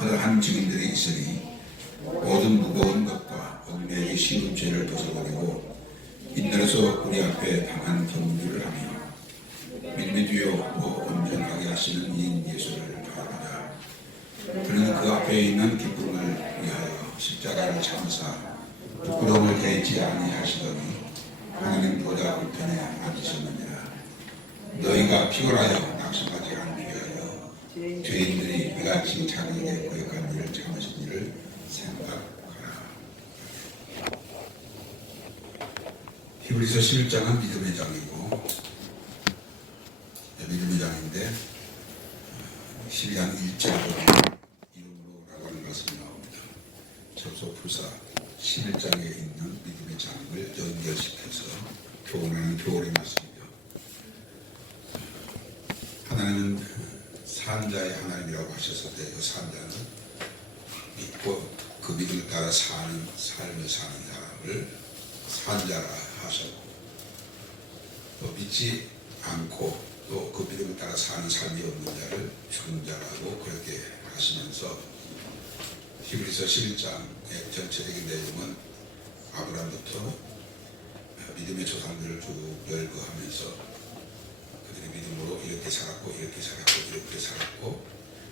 그러한 증인들이 있으니 모든 무거운 것과 얽매이기 쉬운 죄를 벗어버리고 인내로서 우리 앞에 당한 경주를 하며 밀미뒤어 온전하게 하시는 이인 예수를 바라보자. 그는 그 앞에 있는 기쁨을 위하여 십자가를 참사 부끄러움을 개의치 아니하시더니 하나님 보좌 우편에 앉으셨느니라. 너희가 피곤하여 낙심하지 않기 위하여 죄인들이 그같이 자기에게 거역한 일을 참으신 일을 생각하라. 히브리서 11장은 믿음의 장이고 믿음의 장인데 12장 1절로 이름으로라고 하는 것이 나옵니다. 접소풀사 11장에 있는 믿음의 장을 연결시켜서 교훈하는 교훈의 말씀이죠. 하나님은 산자의 하나님이라고 하셨을 때 그 산자는 믿고 그 믿음을 따라 사는 삶을 사는 사람을 산자라 하셨고, 또 믿지 않고 또 그 믿음을 따라 사는 삶이 없는 자를 죽은 자라고 그렇게 하시면서 히브리서 11장의 전체적인 내용은 아브라함부터 믿음의 조상들을 쭉 열거하면서 그들이 믿음으로 이렇게 살았고 이렇게 살았고 이렇게 살았고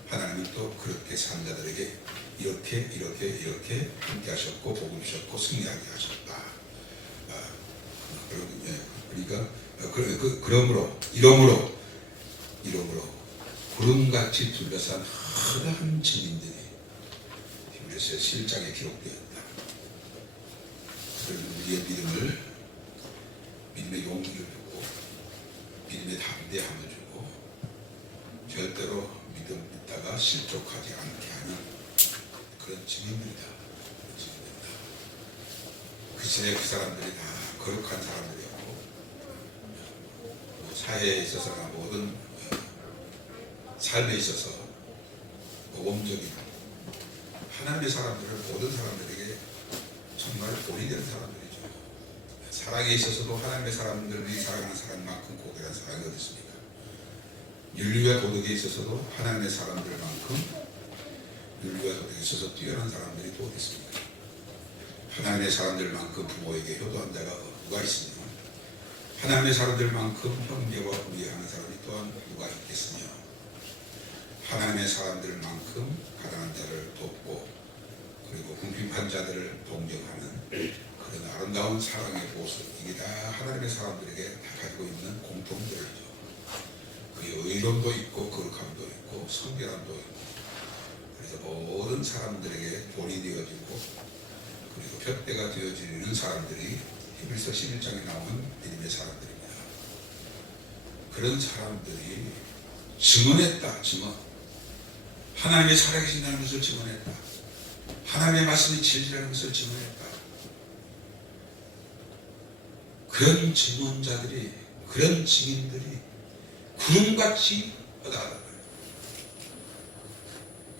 하나님은 또 그렇게 산 자들에게 이렇게 함께 하셨고 복을 주셨고 승리하게 하셨다. 그러므로 구름같이 둘러싼 허다한 증인들이 히브리서 11장에 기록되었다. 우리의 믿음의 용기를 주고 믿음의 담대함을 주고 절대로 믿다가 실족하지 않게 하는 그런 증인들이다. 그 시대 그 사람들이 다 거룩한 사람들이었고 사회에 있어서나 모든 삶에 있어서 모범적인 하나님의 사람들은 모든 사람들에게 정말 본이 되는 사람들이죠. 사랑에 있어서도 하나님의 사람들이 사랑하는 사람만큼 고귀한 사랑이 어디 있습니까? 윤리와 도덕에 있어서도 하나님의 사람들만큼 윤리와 도덕에 있어서 뛰어난 사람들이 또 어디 있습니까? 하나님의 사람들만큼 부모에게 효도한 자가 누가 있으며 하나님의 사람들만큼 형제와 우애하는 사람이 또한 누가 있겠으며 하나님의 사람들만큼 가난한 자를 돕고 그리고 궁핍한 자들을 동정하는 그런 아름다운 사랑의 모습, 이게 다 하나님의 사람들에게 다 가지고 있는 공통점이죠. 그의 의로움도 있고 거룩함도 있고 성결함도 있고, 그래서 모든 사람들에게 본이 되어지고 그리고 푯대가 되어지는 사람들이 히브리서 11장에 나오는 믿음의 사람들입니다. 그런 사람들이 증언했다. 하나님의 살아계신다는 것을 증언했다. 하나님의 말씀이 진리라는 것을 증언했다. 그런 증언자들이, 그런 증인들이 구름같이 허다하다.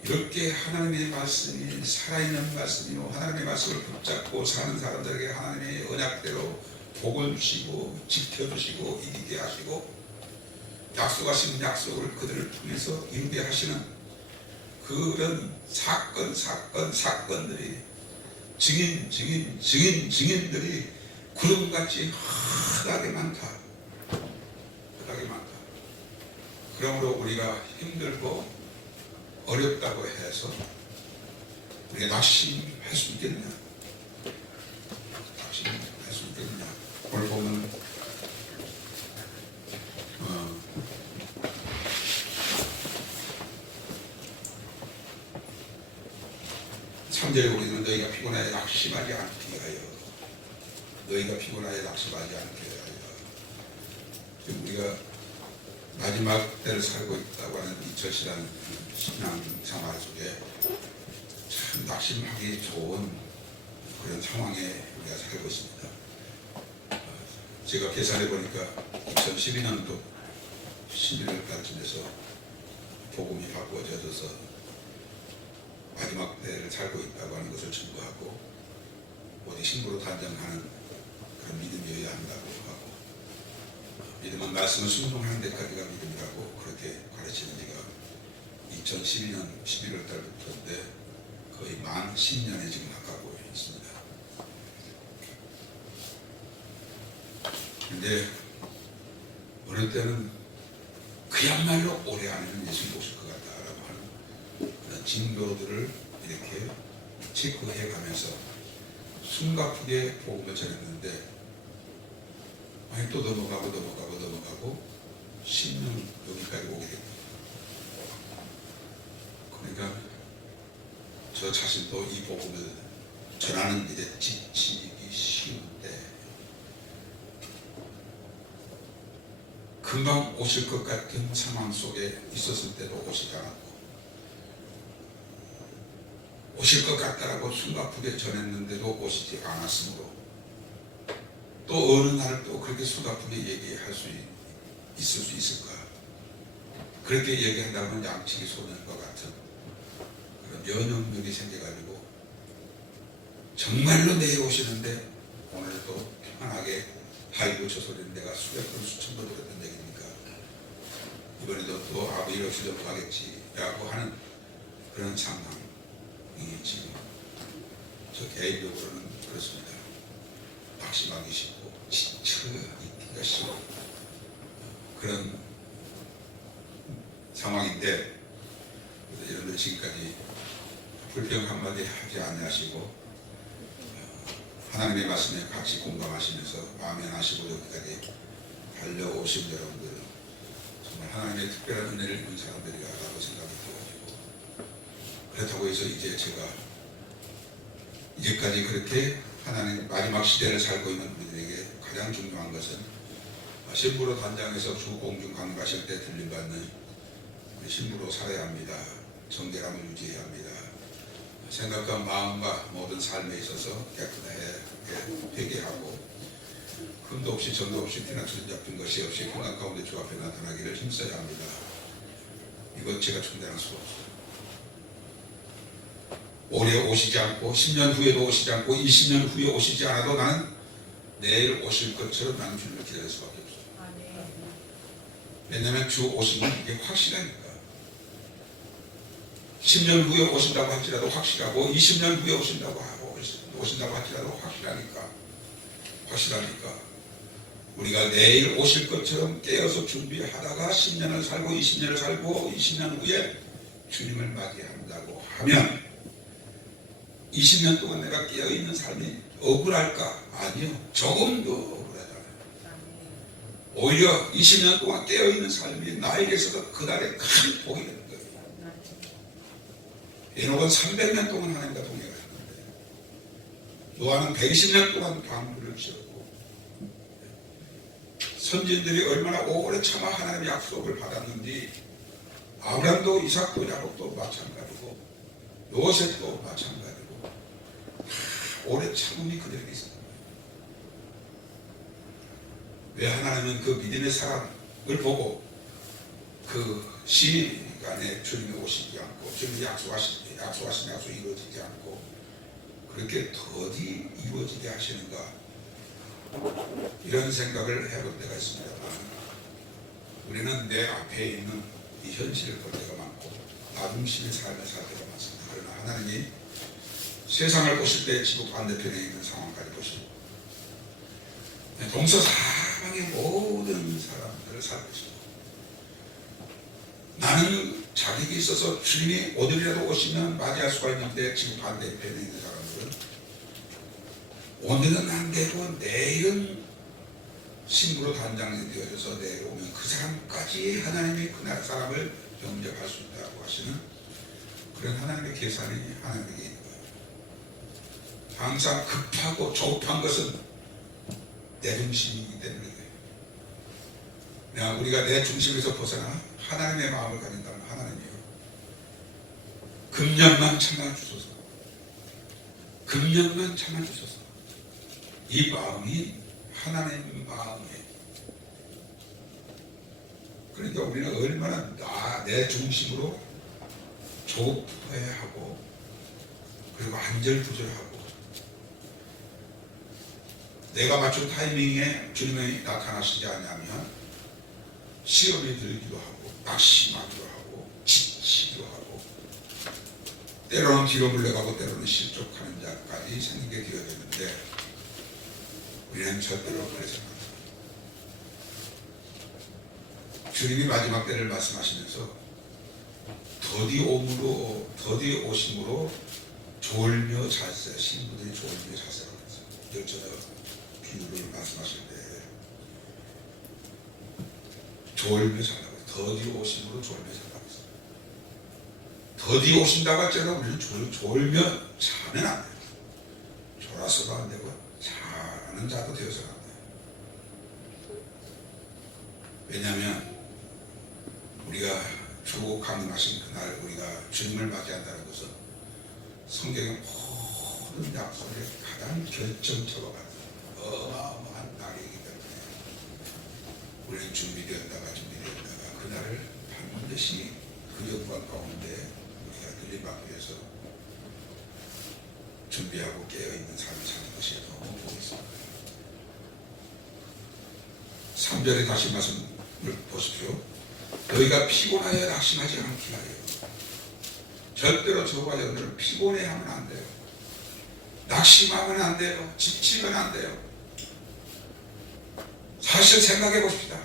이렇게 하나님의 말씀이 살아있는 말씀이요 하나님의 말씀을 붙잡고 사는 사람들에게 하나님의 언약대로 복을 주시고 지켜주시고 이기게 하시고 약속하신 약속을 그들을 통해서 이루게 하시는 그런 사건들이 증인들이 구름같이 허다하게 많다. 그러므로 우리가 힘들고 어렵다고 해서 우리가 낙심할 수 있겠느냐? 오늘 보면 3절에 우리는 너희가 피곤하여 낙심하지 않게 하여 지금 우리가 마지막 때를 살고 있다고 하는 이 절실한 신앙 생활 속에 참 낙심하기 좋은 그런 상황에 우리가 살고 있습니다. 제가 계산해 보니까 2012년도 11월 달쯤에서 복음이 바꿔져서 마지막 때를 살고 있다고 하는 것을 증거하고 어디 신부로 단정하는 그런 믿음이어야 한다고 하고, 믿음은 말씀을 순종하는 데까지가 믿음이라고 그렇게 가르치는 지가 2012년 11월 달부터인데 10년이 지금 가까워 있습니다. 근데 어느 때는 그야말로 올해 안에는 예수님 오실 것 같다라고 하는 그런 징조들을 이렇게 체크해 가면서 숨가쁘게 복음을 전했는데 아니 또 넘어가고 10년 여기까지 오게 됩니다. 그러니까 저 자신도 이 복음을 전하는 일에 지치기 쉬운데 금방 오실 것 같은 상황 속에 있었을 때도 오시지 않았고 오실 것 같다라고 숨가쁘게 전했는데도 오시지 않았으므로 또 어느 날 또 그렇게 숨가쁘게 얘기할 수 있을 수 있을까? 그렇게 얘기한다면 양치기 소년과 같은 그런 면역력이 생겨가지고 정말로 내일 오시는데 오늘도 편안하게 하이브 저 소리는 내가 수백 번 수천 번 들었던 얘기니까 이번에도 또 아버지 없이 넘어가겠지 라고 하는 그런 상황이 지금 저 개인적으로는 그렇습니다. 낙심하기 쉽고 지쳐있기가 쉽고 그런 상황인데 여러분들 지금까지 불평 한마디 하지 않으시고 하나님의 말씀에 같이 공감하시면서 아멘하시고 여기까지 달려오신 여러분들 정말 하나님의 특별한 은혜를 입은 사람들이라고 생각이 들어가지고 그렇다고 해서 이제 제가 이제까지 그렇게 하나님 마지막 시대를 살고 있는 우리들에게 가장 중요한 것은 신부로 단장에서 주 공중 강림하실 때 들림받는 우리 신부로 살아야 합니다. 정결함을 유지해야 합니다. 생각과 마음과 모든 삶에 있어서 깨끗하게 회개하고 흠도 없이 정도 없이 티나처럼 잡힌 것이 없이 평안 가운데 주 앞에 나타나기를 힘써야 합니다. 이것 제가 충분할 수가 없어요. 올해 오시지 않고 10년 후에도 오시지 않고 20년 후에 오시지 않아도 나는 내일 오실 것처럼 나는 주님을 기다릴 수밖에 없어요. 왜냐하면 주 오시면 이게 확실하니까. 10년 후에 오신다고 할지라도 확실하고 20년 후에 오신다고 할지라도 확실하니까 우리가 내일 오실 것처럼 깨어서 준비하다가 10년을 살고 20년을 살고 20년 후에 주님을 맞이한다고 하면 20년 동안 내가 깨어있는 삶이 억울할까? 아니요. 조금 더 억울하잖아요. 오히려 20년 동안 깨어있는 삶이 나에게 있어서 그날의 큰 복이 되는 거예요. 에녹은 300년 동안 하나님과 동행을 했는데 노아는 120년 동안 방주를 지었고 선진들이 얼마나 오래 참아 하나님의 약속을 받았는지 아브람도 이삭도 야곱도 마찬가지고 요셉도 마찬가지고 오래 참음이 그들에게 있었던 거예요. 왜 하나님은 그 믿음의 사람을 보고 그 시간에 주님이 오시지 않고 주님이 약속하신 약속이 이루어지지 않고 그렇게 더디 이루어지게 하시는가 이런 생각을 해볼 때가 있습니다만 우리는 내 앞에 있는 이 현실을 볼 때가 많고 나중심의 삶을 살 때가 많습니다. 그러나 하나님이 세상을 보실 때 지구 반대편에 있는 상황까지 보시고 동서사방의 모든 사람들을 살피시고 나는 자격이 있어서 주님이 오늘이라도 오시면 맞이할 수가 있는데 지금 반대편에 있는 사람들은 오늘은 안 되고 내일은 신부로 단장이 되어져서 내일 오면 그 사람까지 하나님이 그날 사람을 영접할 수 있다고 하시는 그런 하나님의 계산이 하나님에게 있는 거예요. 항상 급하고 조급한 것은 내 중심이기 때문이에요. 우리가 내 중심에서 벗어나 하나님의 마음을 가진다면 하나님이요. 금년만 참아주소서. 금년만 참아주소서. 이 마음이 하나님 마음이에요. 그러니까 우리는 얼마나 내 중심으로 조급해야 하고 그리고 안절부절하고 내가 맞춘 타이밍에 주님이 나타나시지 않으면 시험이 들기도 하고 낙심하기도 하고 지치기도 하고 때로는 뒤로 물러가고 때로는 실족하는 자까지 생기게 되어졌는데 우리는 절대로 그러지 않습니다. 주님이 마지막 때를 말씀하시면서 더디 오심으로 졸며 잘세, 신부들이 졸며 잘세라고 했어요. 열처럼 비유를 말씀하실 때 졸며 잘라고 했어요. 더디 오심으로 졸며 잘라고 했어요. 더디 오신다고 할지라도 우리는 졸며 자면 안 돼요. 졸아서도 안 되고 자는 자도 되어서는 안 돼요. 왜냐하면 우리가 주 강림하신 그날 우리가 주님을 맞이한다는 것은 성경의 모든 약속의 가장 결정처가 같은 어마어마한 날이기 때문에 우리는 준비되었다가 그날을 반드시 그 영광 가운데 우리가 들림받기 위해서 준비하고 깨어있는 삶을 사는 것이 너무 복이 있습니다. 3절에 다시 말씀을 보십시오. 너희가 피곤하여 낙심하지 않게 하여. 절대로 저와 여러분을 피곤해하면 안 돼요. 낙심하면 안 돼요. 지치면 안 돼요. 사실 생각해 봅시다.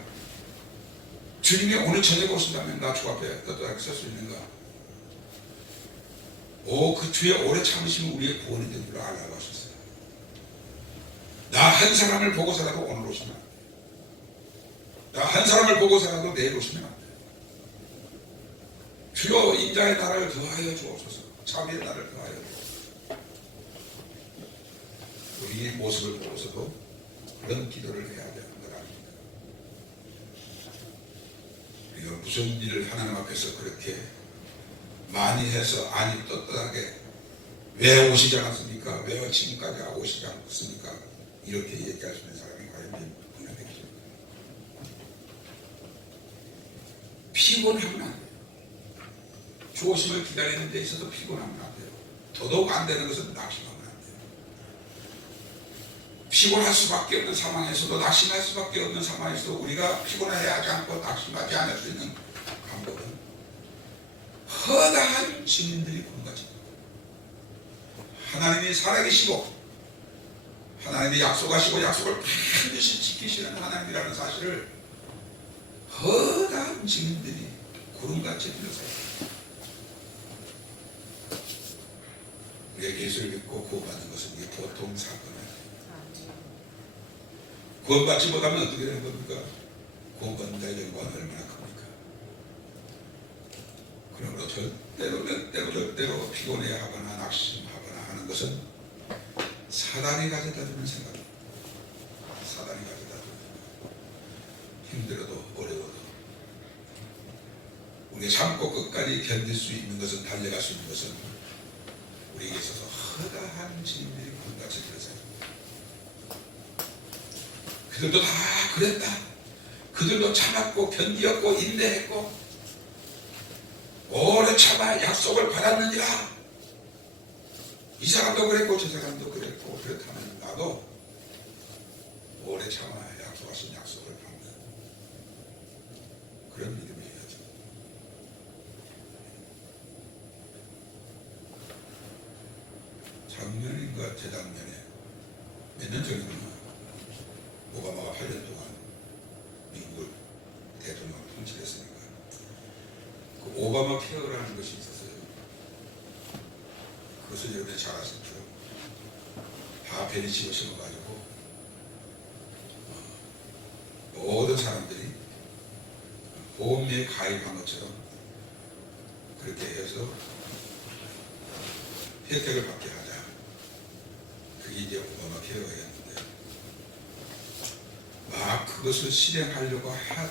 주님이 오늘 저녁에 오신다면 나 주 앞에 떳떳하게 설 수 있는가? 그 주의 오래 참으시면 우리의 구원이 된 줄 알라고 하셨어요. 나 한 사람을 보고서라도 오늘 오시면 안 돼요. 나 한 사람을 보고서라도 내일 오시면 안 돼요. 주여 인자의 나라를 더하여 주옵소서. 자비의 나라를 더하여 주옵소서. 우리 모습을 보고서도 그런 기도를 해야 되는 것 아닙니까? 우리가 무슨 일을 하나님 앞에서 그렇게 많이 해서 아니 떳떳하게 왜 오시지 않았습니까? 왜 지금까지 오시지 않았습니까? 이렇게 얘기할 수 있는 사람이 과연 몇 명이 되겠습니까? 피곤하면 안 돼요. 주 오심을 기다리는 데 있어서 피곤하면 안 돼요. 더더욱 안 되는 것은 낙심하면 안 돼요. 피곤할 수밖에 없는 상황에서도 낙심할 수밖에 없는 상황에서도 우리가 피곤해하지 않고 낙심하지 않을 수 있는 방법은 허다한 증인들이 보는 거지. 하나님이 살아계시고 하나님이 약속하시고 약속을 반드시 지키시는 하나님이라는 사실을 허다한 증인들이 구름같이 들으세요. 우리가 예수를 믿고 구원받는 것은 이게 보통 사건이 아니에요. 구원받지 못하면 어떻게 되는 겁니까? 구원받는 자의 영광은 얼마나 큽니까? 그러므로 절대로 피곤해하거나 낙심하거나 하는 것은 사단이 가져다주는 생각입니다. 사단이 가져다주는 생각. 힘들어도 어려워도 우리가 참고 끝까지 견딜 수 있는 것은, 달려갈 수 있는 것은 우리에게 있어서 허다한 증인들이 구름같이 들으세요. 그들도 다 그랬다. 그들도 참았고 견디었고 인내했고 오래 참아 약속을 받았느니라. 이 사람도 그랬고 저 사람도 그랬고 그렇다면 나도 오래 참아 약속하신 약속을 받는 그런 믿음이 해야죠. 작년인가 재작년에 몇 년 전이구나. 오바마가 8년 동안 미국을 대통령으로 통치했으니까 그 오바마 케어라는 것이 있었어요. 그것을 여러분이 잘 아셨죠. 다 베리칩을 심어가지고 모든 사람들이 보험료에 가입한 것처럼 그렇게 해서 혜택을 받게 하자. 그게 이제 오바마 케어였는데 막 그것을 실행하려고 할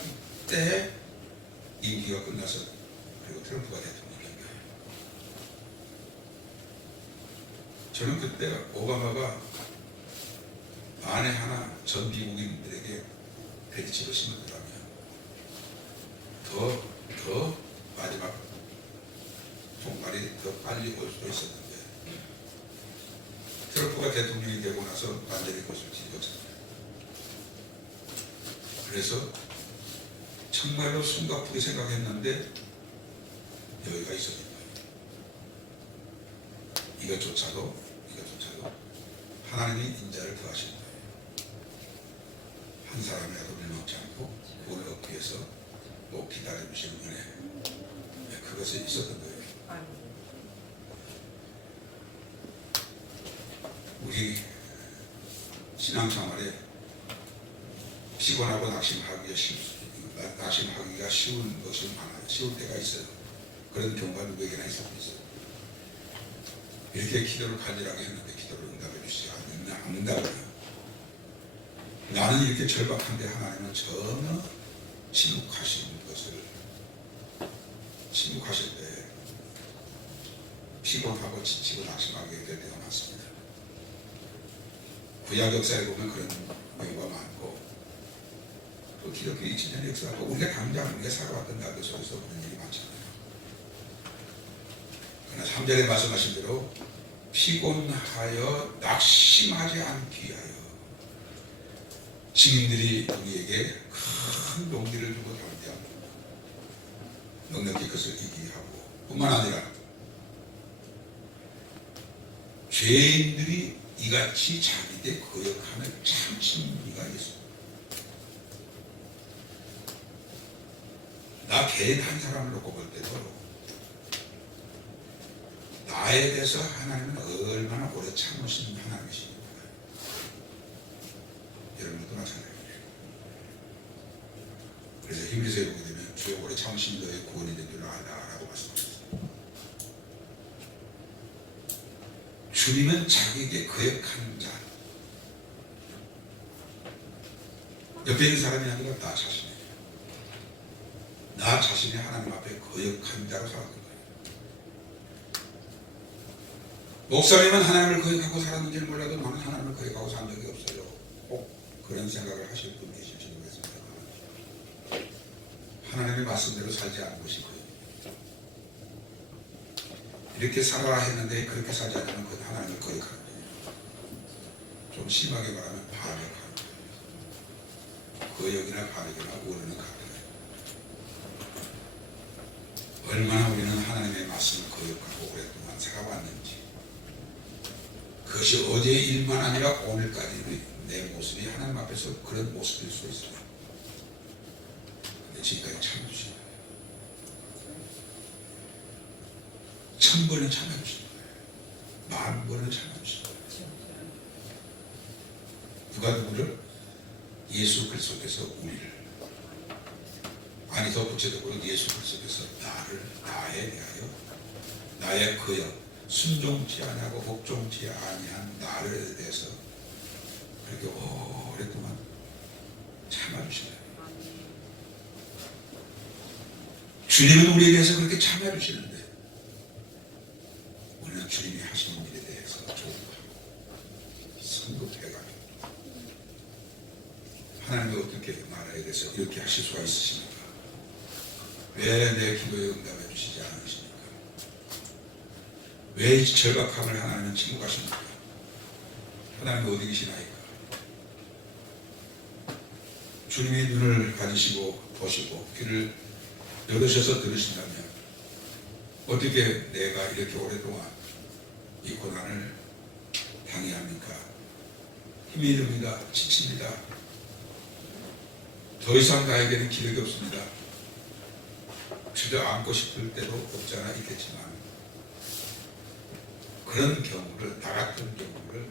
때 임기가 끝나서 그리고 트럼프가 대통령이 된 거예요. 저는 그때 오바마가 만에 하나 전 미국인들에게 베리칩을 심었더라면 더 마지막 종말이 더 빨리 올 수도 있었는데 트럼프가 대통령이 되고 나서 완전히 그것을 뒤집었잖아요. 그래서 정말로 숨가쁘게 생각했는데 여기가 있었던 거예요. 이것조차도 하나님이 인자를 더하신다. 한 사람이라도 멸망치 않고 구원을 얻기 위해서 또 기다려주시는 은혜, 그것이 있었던 거예요. 우리 신앙생활에 피곤하고 낙심하기가 쉬운 것이 많아요. 쉬울 때가 있어요. 그런 경우가 누구에게나 있을 수 있어요. 이렇게 기도를 간절하게 했는데 기도를 응답해 주시지 않는다고요. 나는 이렇게 절박한데 하나님은 전혀 침묵하실 때 피곤하고 지치고 낙심하게 되어 많습니다. 구약 역사에 보면 그런 경우가 많고, 또 기독교 2000년 역사하고 우리가 당장 우리가 살아왔던 날들 속에서 그런 일이 많잖아요. 그러나 3절에 말씀하신 대로 피곤하여 낙심하지 않기 위하여 증인들이 우리에게 큰 용기를 주고 담대하고 넉넉히 그것을 이기게 하고, 뿐만 아니라 죄인들이 이같이 자기의 거역함을 참으신 이가 예수. 나 개인 한 사람을 놓고 볼 때도 나에 대해서 하나님은 얼마나 오래 참으신 하나님이십니까? 여러분도 마찬가지예요. 그래서 히브리서에 보게 되면 주의 오래 참으신 너의 구원이 된 줄 알라라고 말씀하셨어요. 주님은 자기에게 거역한 자, 옆에 있는 사람이 아니라 나 자신이에요. 나 자신이 하나님 앞에 거역한 자로 살았던 거예요. 목사님은 하나님을 거역하고 살았는지는 몰라도 나는 하나님을 거역하고 산 적이 없어요. 꼭 그런 생각을 하실 분 계실지 모르겠습니다. 하나님의 말씀대로 살지 않은 것이 거예요. 이렇게 살아라 했는데 그렇게 살지 않으면 그건 하나님을 거역하는 거예요. 좀 심하게 말하면 반역하는 거예요. 거역이나 반역이나 오르는 같아요. 얼마나 우리는 하나님의 말씀을 거역하고 오랫동안 살아왔는지, 그것이 어제의 일만 아니라 오늘까지 내 모습이 하나님 앞에서 그런 모습일 수 있어요. 근데 지금까지 참아주신 거예요. 1000번은 참아주신 거예요. 10,000번은 참아주신 거예요. 누가 누구를? 예수 그리스도께서 우리를, 아니 더 구체적으로 예수 그리스도께서 나에 대하여 나의 거역, 순종치 아니하고 복종치 아니한 나를 대해서 그렇게 오랫동안 참아주시네요. 주님은 우리에 대해서 그렇게 참아주시는데 우리는 주님이 하시는 일에 대해서 조급하고 성급해가지고 하나님이 어떻게 나라에 대해서 이렇게 하실 수가 있으십니까? 왜 내 기도에 응답해 주시지 않으십니까? 왜 이 절박함을 하나님은 침묵하십니까? 하나님이 어디 계시나이까? 주님이 눈을 가지시고 보시고 귀를 열으셔서 들으신다면 어떻게 내가 이렇게 오랫동안 이 고난을 당해야 합니까? 힘이 듭니다. 지칩니다. 더 이상 나에게는 기력이 없습니다. 주저앉고 싶을 때도 없지 않아 있겠지만 그런 경우를, 나 같은 경우를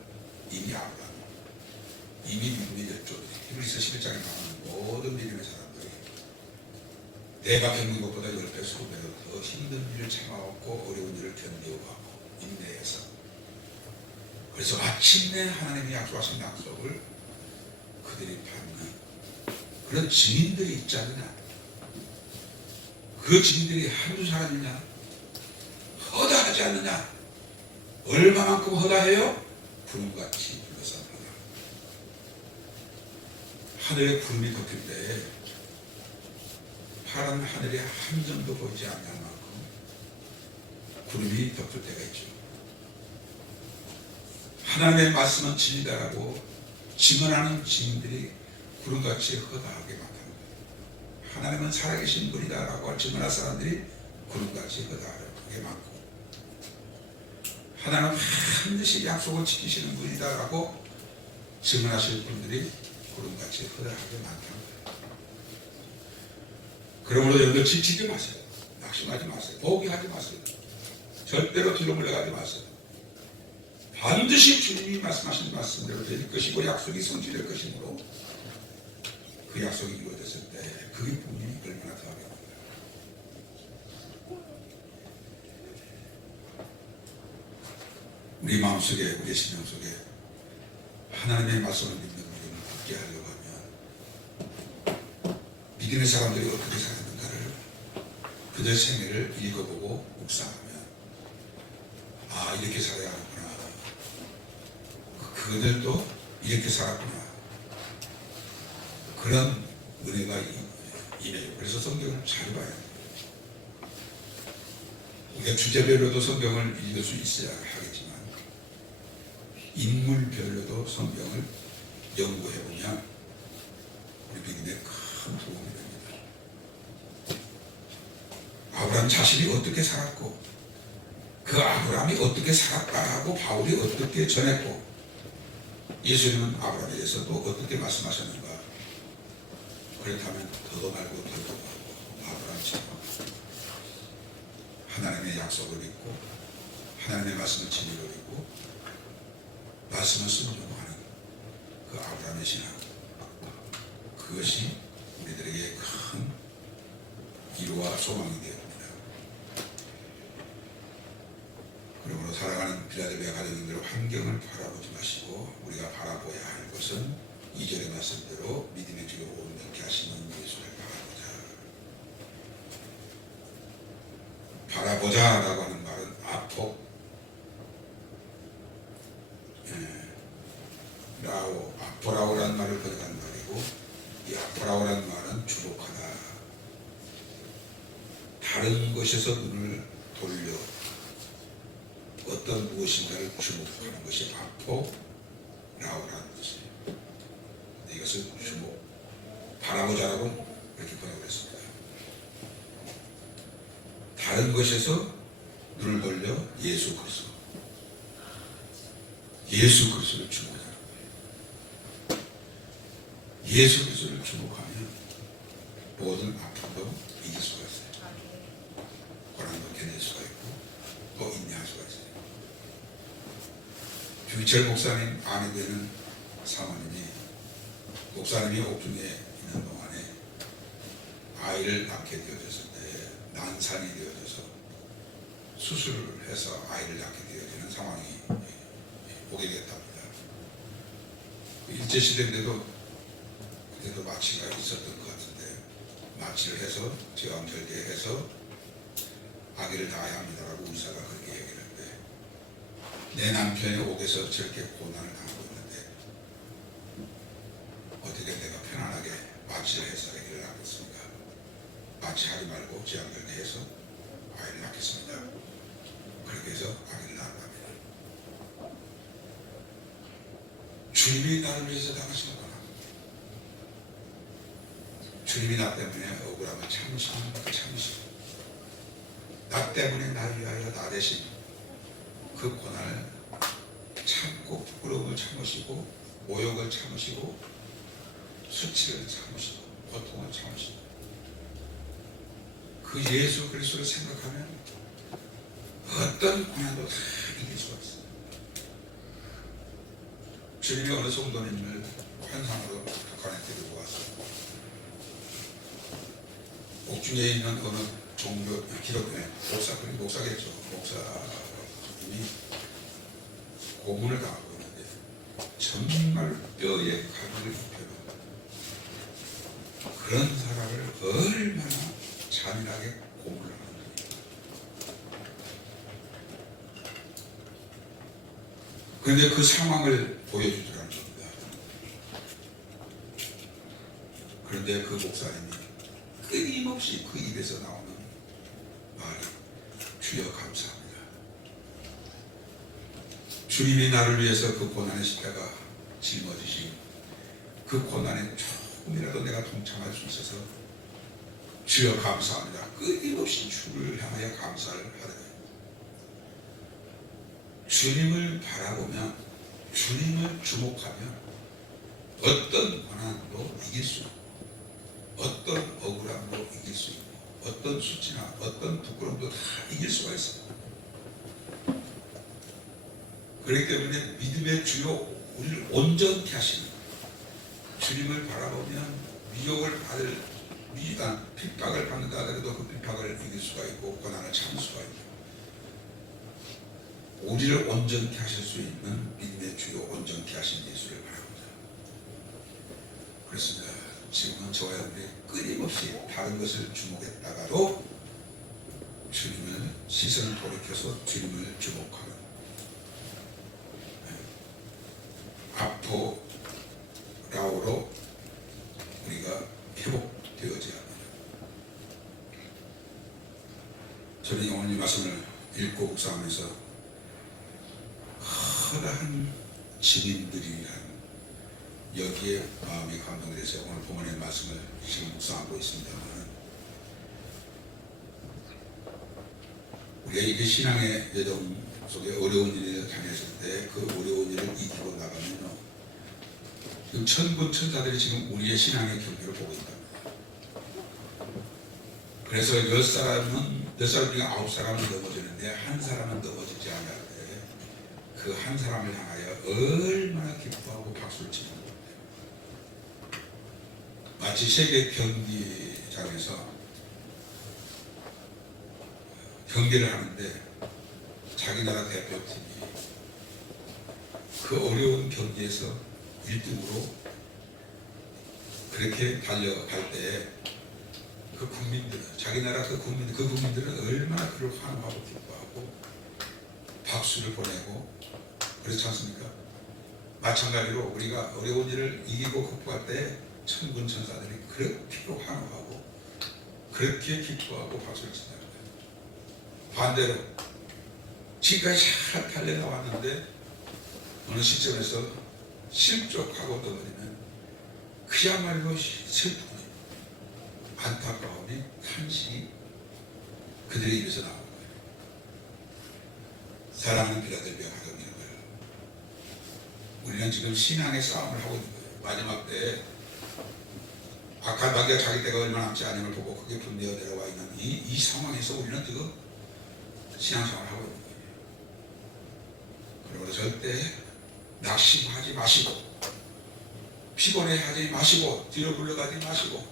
이미 아브라함, 이미 믿음의 열조들이, 히브리서 11장에 나오는 모든 믿음의 사람들이 내가 겪는 것보다 10배, 20배로 더 힘든 일을 참아왔고 어려운 일을 견뎌가고 인내해서, 그래서 마침내 하나님이 약속하신 약속을 그들이 받는 그런 증인들이 있지 않느냐. 그 증인들이 한두 사람이냐? 허다하지 않느냐? 얼마만큼 허다해요? 구름같이 둘러싼 허다. 하늘에 구름이 덮일 때 파란 하늘에 한 점도 보이지 않는 만큼 구름이 덮일 때가 있죠. 하나님의 말씀은 진리다라고 증언하는 증인들이 구름같이 허다하게 나타납니다. 하나님은 살아계신 분이다라고 증언할 사람들이 구름같이 허다하게 많고, 하나님 반드시 약속을 지키시는 분이다라고 증언하실 분들이 구름같이 허다하게 많답니다. 그러므로 여러분들 지치지 마세요. 낙심하지 마세요. 포기하지 마세요. 절대로 뒤로 물러가지 마세요. 반드시 주님이 말씀하신 말씀대로 될 것이고 약속이 성취될 것이므로 그 약속이 이루어졌을 때 그 기쁨이 얼마나 더하겠습니까? 우리 마음속에, 우리 심령 속에 하나님의 말씀을 믿는 우리를 굳게 하려고 하면 믿는 사람들이 어떻게 살았는가를 그들 생애를 읽어보고 묵상하면 아, 이렇게 살아야 하는구나. 그들도 이렇게 살았구나. 그런 은혜가 임해요. 그래서 성경을 잘 봐야 돼요. 우리가 주제별로도 성경을 읽을 수 있어야 하겠지만 인물별로도 성경을 연구해보면 우리 믿음에 큰 도움이 됩니다. 아브라함 자신이 어떻게 살았고 그 아브라함이 어떻게 살았다고 바울이 어떻게 전했고 예수님은 아브라함에 대해서 또 어떻게 말씀하셨는가. 그렇다면 더도 말고 더도 말고 아브라함처럼 하나님의 약속을 믿고 하나님의 말씀을 진리로 믿고 말씀을 순종하는 그 아브라함의 신앙, 그것이 우리들에게 큰 위로와 소망이 되었습니다. 그러므로 살아가는 빌라델비아 가정인들 환경을 바라보지 마시고 우리가 바라봐야 할 것은 2절의 말씀대로 믿음의 주요 온전케 하시는 예수를 바라보자 라고 하는 말은 아포라오라는 말을 번역한 말이고 이 아포라오라는 말은 주목하다. 다른 것에서 눈을 돌려 어떤 무엇인가를 주목하는 것이 아포라오라는 것이에요. 이것을 주목, 바라보자라고 이렇게 번역을 했습니다. 다른 것에서 눈을 돌려 예수 그리스도, 예수 그리스도를 주목하는 거예요. 예수 그리스도를 주목하면 모든 아픔도 이길 수가 있어요. 고난도 견딜 수가 있고 또 인내할 수가 있어요. 주희철 목사님 아내 되는 사모님이 목사님이 옥중에 있는 동안에 아이를 낳게 되어졌을 때 난산이 되어져서 수술을 해서 아이를 낳게 되어지는 상황이 오게 됐답니다. 일제시대인데도 그때도 마취가 있었던 것 같은데 마취를 해서 제왕절개해서 아기를 낳아야 합니다라고 의사가 그렇게 얘기를 했는데 내 남편이 옥에서 저렇게 고난을 당하고 있는데 어떻게 내가 편안하게 마취를 해서 아기를 낳겠습니까? 마취하지 말고 제왕절개해서 아이를 낳겠습니다. 그렇게 해서 아기를 낳았답니다. 주님이 나를 위해서 당하시는구나. 주님이 나 때문에 억울함을 참으시고 나 때문에 나 위하여 나 대신 그 고난을 참고 부끄러움을 참으시고 모욕을 참으시고 수치를 참으시고 고통을 참으시고 그 예수 그리스도를 생각하면 어떤 고난도 다 이길 수가 있어요. 주님이 어느 성도님을 환상으로 북한에 데리고 와서 옥중에 있는 어느 종교 기독교의 목사겠죠. 목사님이 고문을 당하고 있는데 정말 뼈에 가기를 입혀도 그런 사람을 얼마나 잔인하게 고문을 하는 거예요. 그런데 그 상황을 보여주더라는 겁니다. 그런데 그 목사님이 끊임없이 그 입에서 나오는 말이 주여 감사합니다. 주님이 나를 위해서 그 고난의 십자가 짊어지신 그 고난에 조금이라도 내가 동참할 수 있어서 주여 감사합니다. 끊임없이 주를 향하여 감사를 하더니 주님을 바라보면, 주님을 주목하면 어떤 고난도 이길 수 있고, 어떤 억울함도 이길 수 있고, 어떤 수치나 어떤 부끄럼도 다 이길 수가 있어요. 그렇기 때문에 믿음의 주요 우리를 온전케 하시는 거예요. 주님을 바라보면 미혹을 받을 핍박을 받는다 하더라도 그 핍박을 이길 수가 있고 고난을 참을 수가 있고, 우리를 온전케 하실 수 있는 믿음의 주요 온전케 하신 예수를 바라보자. 그렇습니다. 지금은 저와 여러분이 끊임없이 다른 것을 주목했다가도 주님을 시선을 돌이켜서 주님을 주목하는 아포라오로 우리가 회복되어져야 합니다. 저는 오늘 이 말씀을 읽고 묵상하면서 허다한 증인들이란 여기에 마음이 감동돼서 오늘 본문의 말씀을 지금 묵상하고 있습니다만, 우리가 이게 신앙의 여정 속에 어려운 일을 당했을 때 그 어려운 일을 이기고 나가면요, 지금 천군 천사들이 지금 우리의 신앙의 경기를 보고 있다. 그래서 10사람 중에 9사람은 넘어지는데 한 사람은 넘어지지 않았는데 그 한 사람을 향하여 얼마나 기뻐하고 박수를 치는 거예요. 마치 세계 경기장에서 경기를 하는데 자기 나라 대표팀이 그 어려운 경기에서 1등으로 그렇게 달려갈 때 그 국민들은, 자기 나라 그 국민들은 얼마나 그를 환호하고 기뻐하고 박수를 보내고 그렇지 않습니까? 마찬가지로 우리가 어려운 일을 이기고 극복할 때 천군 천사들이 그렇게 환호하고 그렇게 기뻐하고 박수를 친다는 거예요. 반대로 지금까지 잘 달려나왔는데 어느 시점에서 실족하고 떠버리면 그야말로 슬픔이, 안타까움이, 탄식이 그들의 입에서 나오는 거예요. 사랑하는 필라델피아 가정이라는 거예요. 우리는 지금 신앙의 싸움을 하고 있는 거예요. 마지막 때 악한 마귀가 자기 때가 얼마 남지 않은 걸 보고 그게 분내어 내려와 있는 이 상황에서 우리는 지금 신앙생활을 하고 있는 거예요. 그러므로 절대 낙심하지 마시고 피곤해하지 마시고 뒤로 물러가지 마시고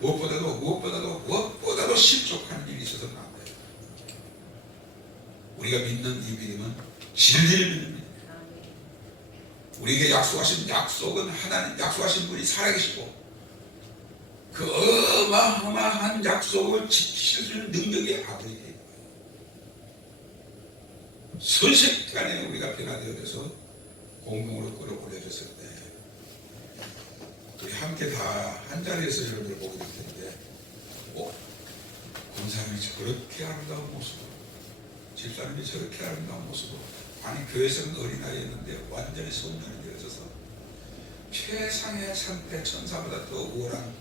무엇보다도 실족하는 일이 있어서는 안 돼요. 우리가 믿는 이 믿음은 진리를 믿는 믿음이에요. 우리에게 약속하신 약속은 하나님, 약속하신 분이 살아계시고 그 어마어마한 약속을 지키실 수 있는 능력이 아버지에게 있는 거예요. 순식간에 우리가 변화되어져서 공동으로 끌어올려졌을 때 우리 함께 다 한 자리에서 여러분을 보게 될 텐데, 권사님이 저렇게 아름다운 모습으로, 집사님이 저렇게 아름다운 모습으로, 아니 교회에서는 어린아이였는데 완전히 소년이 되어져서 최상의 상태, 천사보다 더 우월한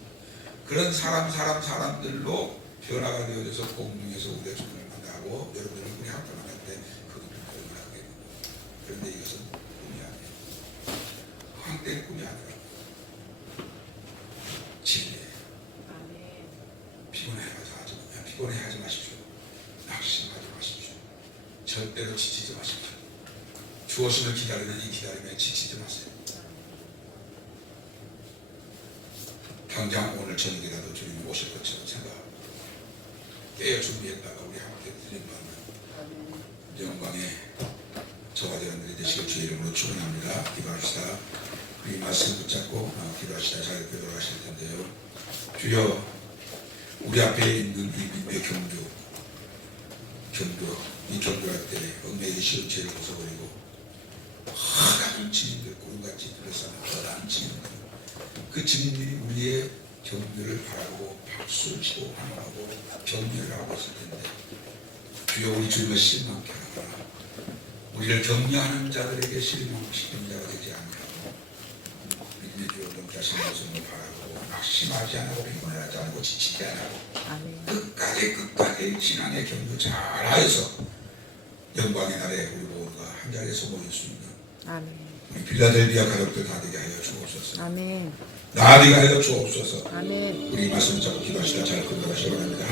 그런 사람들로 변화가 되어져서 공중에서 우리가 주님을 만나고 여러분을 우리 함께 만날 때 그것도 얼마나 하겠는가. 그런데 이것은 꿈이 아니에요. 황때의 꿈이 아니라 진리예요. 피곤해하지 마십시오. 낙심하지 마십시오. 절대로 지치지 마십시오. 주어심을 기다리는 이 기다림에 지치지 마세요. 당장 오늘 저녁이라도 주님이 오실 것처럼 생각하고 깨어 준비했다가 우리 함께 드림받는 영광의 저와 여러분들이 되시길 주의 이름으로 축원합니다. 기도합시다. 이 말씀 붙잡고 기도하시다 자유롭게 돌아가실 텐데요. 주여, 우리 앞에 있는 이 믿음의 이 경주할 때 얽매이기 쉬운 죄를 벗어버리고 허다한 증인들, 구름같이 둘러싸는 허다한 증인들, 그 증인들이 우리의 경주를 바라고 박수를 치고 환호하고 격려를 하고 있을 텐데, 주여 우리 주님을 실망케 하라. 우리를 격려하는 자들에게 실망시키는 자가 되지 아니하고 믿음의 주여 넘게 하시는 것을 바라고 낙심하지 않고 피곤하지 않고 지치지 않고 끝까지 신앙의 경주 잘하여서 영광의 날에 우리 모두가 한 자리에서 모일 수 있는 아멘. 우리 빌라델비아 가족들 다 되게 하여 주옵소서. 아멘. 나되게 하여 주옵소서. 아멘. 우리 말씀 잡고 기도하시다 잘 끝나가시기 바랍니다.